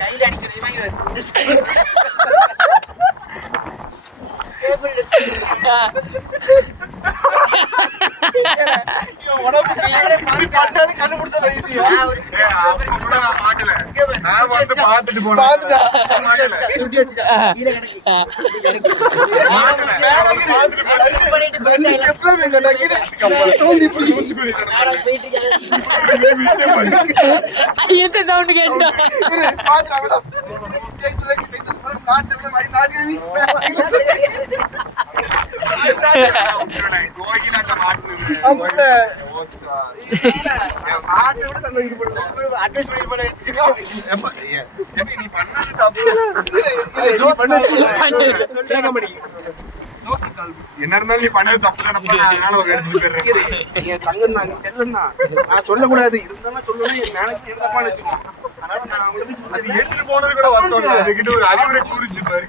கையில அடிக்கிறேன் சவுண்ட் கேட்டோம் என்ன இருந்தாலும் நீ பண்ணது தப்பு தானப்பா, அதனால ஒரு எடுத்துட்டு போயிடுறேன். என் தங்கம் தான், நீ செல்லம் தான், நான் சொல்லக்கூடாது, இருந்தாலும் சொல்லணும். என் மேனேஜ் என்னதாப்பான்னு வச்சுக்கோ. அதனால நான் அவங்களுக்கு எடுத்துட்டு போனது கூட வருத்தம் இல்லை. அதுக்கிட்ட ஒரு அறிவுரை கூறிச்சு பாரு.